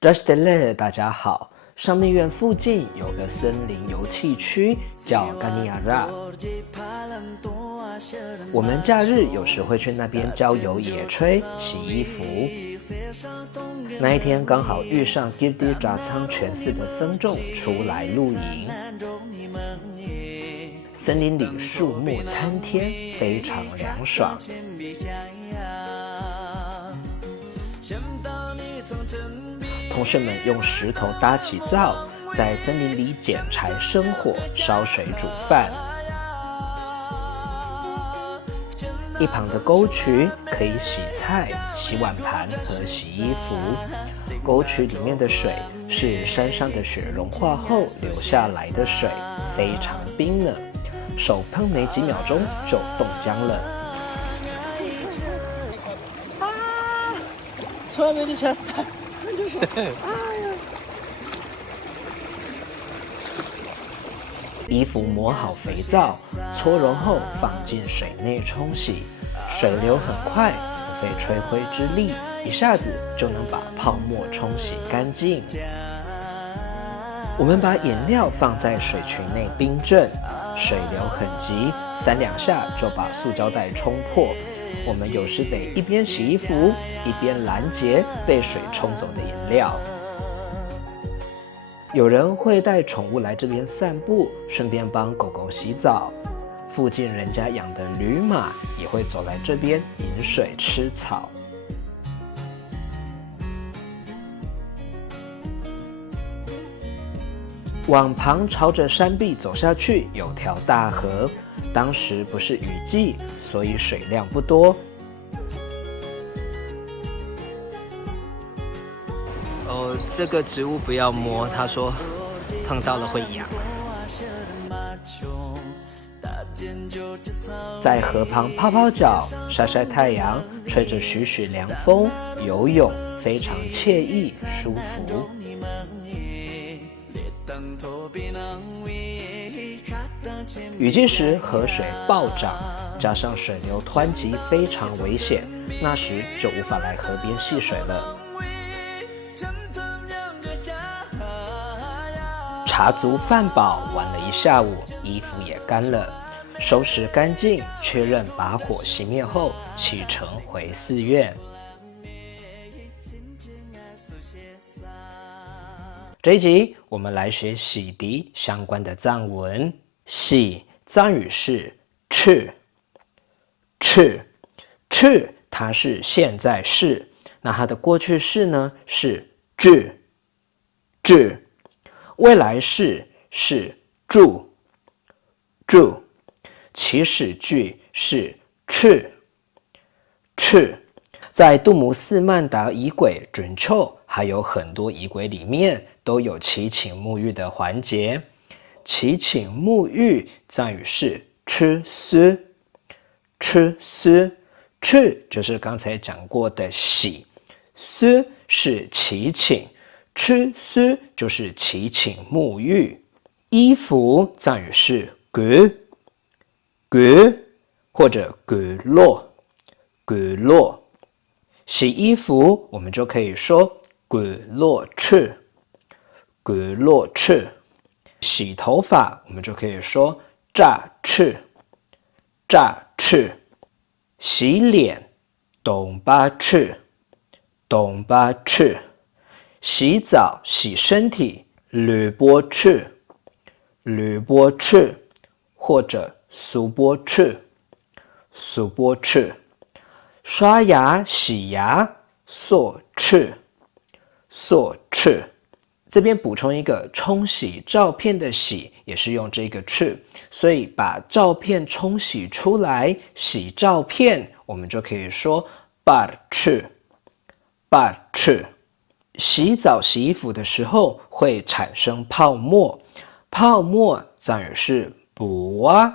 这是的嘞，大家好。上密院附近有个森林游憩区，叫甘尼亚拉。我们假日有时会去那边郊游、野炊、洗衣服。那一天刚好遇上吉迪扎仓全寺的僧众出来露营。森林里树木参天，非常凉爽。同事们用石头搭起灶，在森林里捡柴生火，烧水煮饭。一旁的沟渠可以洗菜、洗碗盘和洗衣服。沟渠里面的水是山上的雪融化后流下来的水，非常冰呢，手碰没几秒钟就冻僵了。衣服抹好肥皂，搓揉后放进水内冲洗，水流很快，不费吹灰之力，一下子就能把泡沫冲洗干净。我们把饮料放在水渠内冰镇，水流很急，3-2下就把塑胶袋冲破。我们有时得一边洗衣服，一边拦截被水冲走的饮料。有人会带宠物来这边散步，顺便帮狗狗洗澡。附近人家养的驴马也会走来这边饮水吃草。往旁朝着山壁走下去，有条大河。当时不是雨季，所以水量不多。这个植物不要摸，他说碰到了会痒。在河旁泡泡脚，晒晒太阳，吹着徐徐凉风，游泳非常惬意舒服。雨季时河水暴涨，加上水流湍急，非常危险，那时就无法来河边戏水了。茶足饭饱，玩了一下午，衣服也干了，收拾干净，确认把火熄灭后，启程回寺院。这一集我们来学洗涤相关的藏文。洗藏语是赤，它是现在式，那它的过去式呢是至，未来式是住，起始句是赤。在杜姆寺曼达仪轨准秋还有很多仪轨里面都有祈请沐浴的环节。祈请沐浴藏语是吃丝，就是刚才讲过的洗，丝是祈请，吃丝就是祈请沐浴。衣服藏语是그或者그落。洗衣服我们就可以说그落赤。洗头发我们就可以说炸赤。洗脸董巴赤。洗澡洗身体吕波赤，或者苏波赤。刷牙洗牙塑赤。这边补充一个，冲洗照片的洗也是用这个赤，所以把照片冲洗出来，洗照片我们就可以说bar赤。洗澡洗衣服的时候会产生泡沫，泡沫藏语是补啊。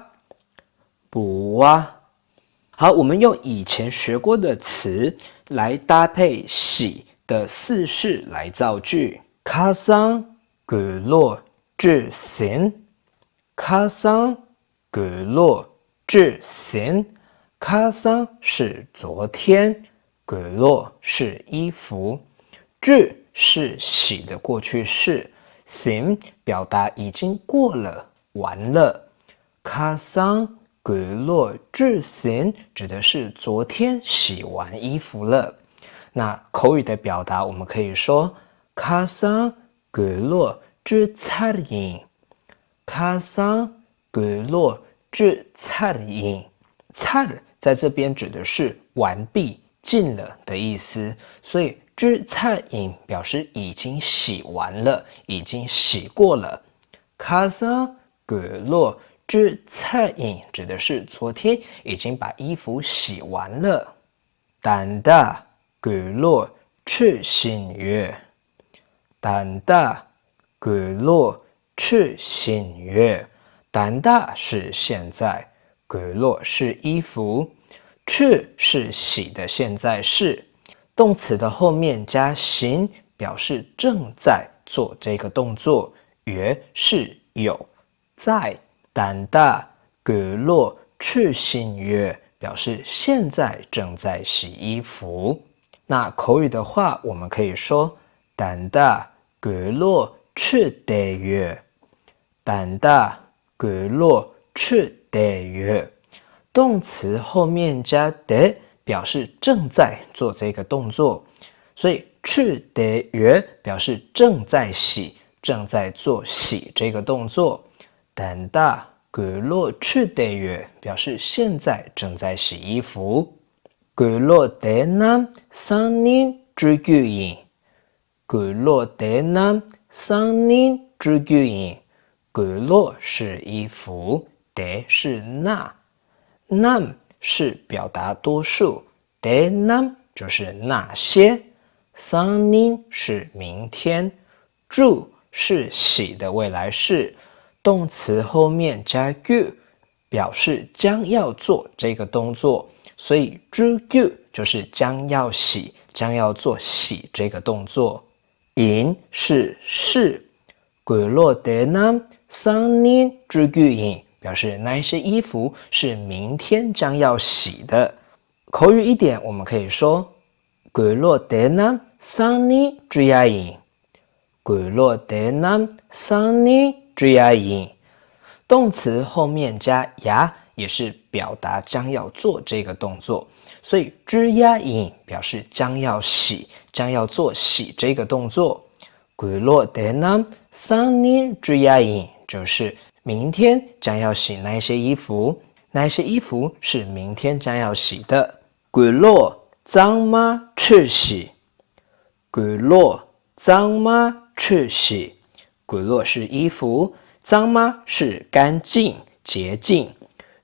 好，我们用以前学过的词来搭配洗的4式来造句。卡桑格洛至行，卡桑格洛至行。卡桑是昨天，格洛是衣服，至是喜的过去式，sim 表达已经过了，完了。卡桑格洛至sim指的是昨天洗完衣服了。那口语的表达，我们可以说卡桑格洛至擦影，卡桑格洛至擦影。擦在这边指的是完毕、尽了的意思，所以至擦影表示已经洗完了，已经洗过了。卡桑格洛至擦影指的是昨天已经把衣服洗完了。단다格洛至新月，단다格洛至新月。단다是现在，格洛是衣服，至是洗的现在式，动词的后面加新表示正在做这个动作，月是有在。단다格洛至新月表示现在正在洗衣服。那口语的话，我们可以说단다格洛至대月，단다格洛至대月。动词后面加대表示正在做这个动作，所以至대月表示正在洗，正在做洗这个动作。단다格洛至대月表示现在正在洗衣服。格洛대 남 상인 주규인，格洛대 남 상인 주규인。格洛是衣服，대是那，남是表达多数，대 남就是那些，상인是明天，주是洗的未来式，动词后面加규表示将要做这个动作，所以주규就是将要洗，将要做洗这个动作。인是格洛대 남 상인 주규인表示那一些衣服是明天将要洗的。口语一点，我们可以说格洛대 남 상인 주야인，格洛대 남 상인 주야인。动词后面加呀，也是表达将要做这个动作，所以주야인表示将要洗，将要做洗这个动作。格洛대 남 상인 주야인就是明天将要洗那些衣服，那些衣服是明天将要洗的。格洛脏吗去洗，格洛脏吗去洗。格洛是衣服，脏吗是干净洁净，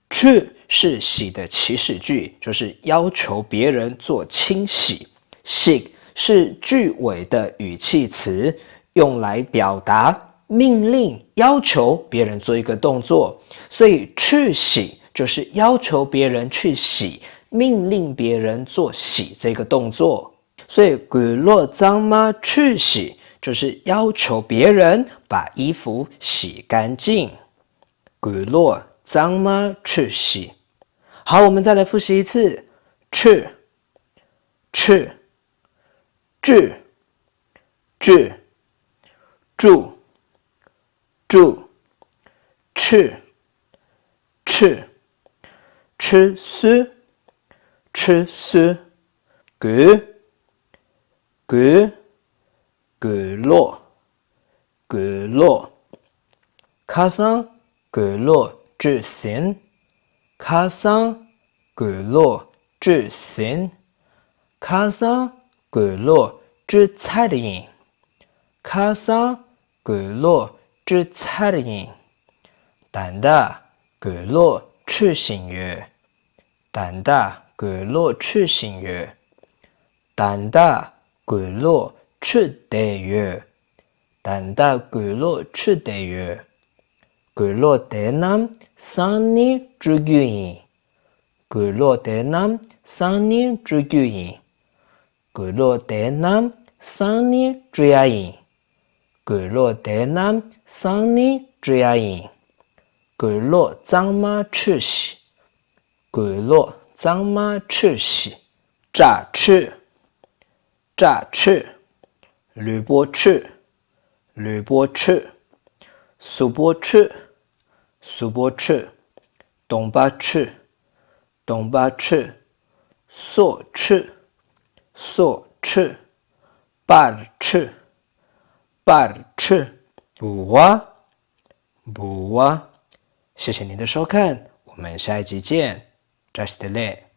去是洗的祈使句，就是要求别人做清洗。洗是句尾的语气词，用来表达命令要求别人做一个动作，所以去洗就是要求别人去洗，命令别人做洗这个动作。所以格洛脏吗去洗就是要求别人把衣服洗干净。格洛脏吗去洗。好，我们再来复习一次。去治住吃丝格洛卡桑格洛至신卡桑格洛至신卡桑格洛至菜影卡桑格洛至菜影단다格洛至新月단다格洛至新月단다格洛至대月단다格洛至대月格洛대 남 상인 주규인格洛대 남 상인 주규인格洛대 남 상인 주야인格洛대 남 상인 주야인格洛脏吗去洗格洛脏吗去洗炸翅吕波赤，吕波赤，苏波赤，苏波赤，东巴赤，东巴赤，朔赤，朔赤，巴尔赤，巴尔赤，补哇，补哇。谢谢您的收看，我们下一集见。Just delay。